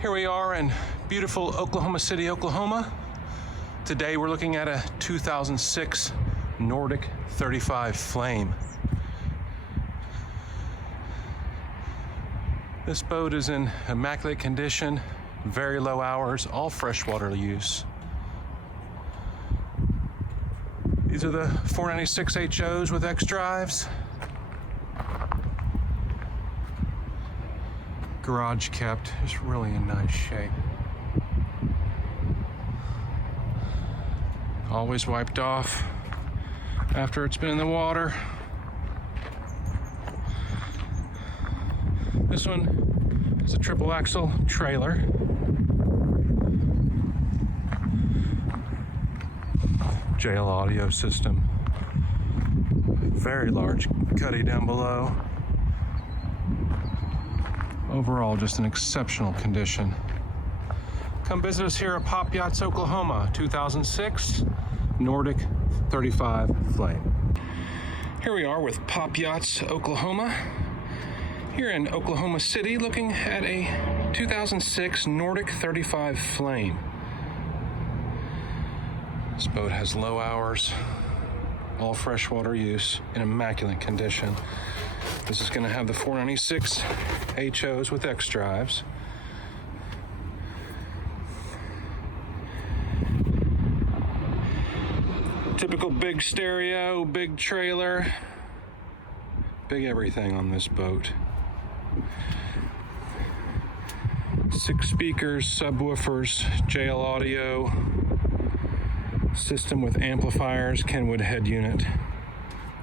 Here we are in beautiful Oklahoma City, Oklahoma. Today we're looking at a 2006 Nordic 35 Flame. This boat is in immaculate condition, very low hours, all freshwater use. These are the 496 HOs with X drives. Garage kept, is really in nice shape. Always wiped off after it's been in the water. This one is a triple axle trailer. JL audio system. Very large cuddy down below. Overall, just an exceptional condition. Come visit us here at POP Yachts, Oklahoma, 2006 Nordic 35 Flame. Here we are with POP Yachts, Oklahoma. Here in Oklahoma City, looking at a 2006 Nordic 35 Flame. This boat has low hours, all freshwater use, in immaculate condition. This is going to have the 496 HOs with X drives. Typical big stereo, big trailer, big everything on this boat. 6 speakers, subwoofers, JL audio, system with amplifiers, Kenwood head unit.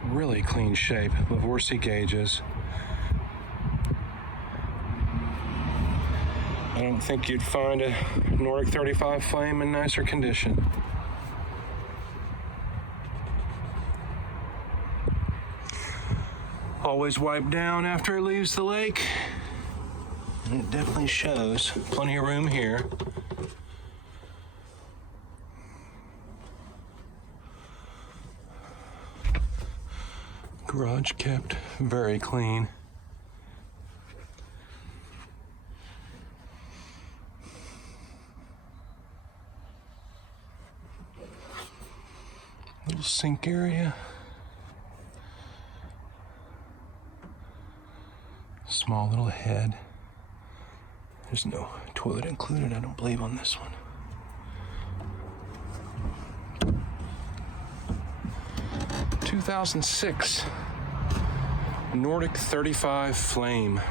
Really clean shape, Lavorsy gauges. I don't think you'd find a Nordic 35 Flame in nicer condition. Always wiped down after it leaves the lake. And it definitely shows. Plenty of room here. Garage kept very clean. Little sink area. Small little head. There's no toilet included, I don't believe, on this one. (2006) Nordic 35 Flame.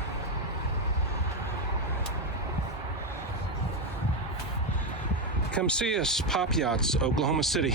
Come see us, POP Yachts, Oklahoma City.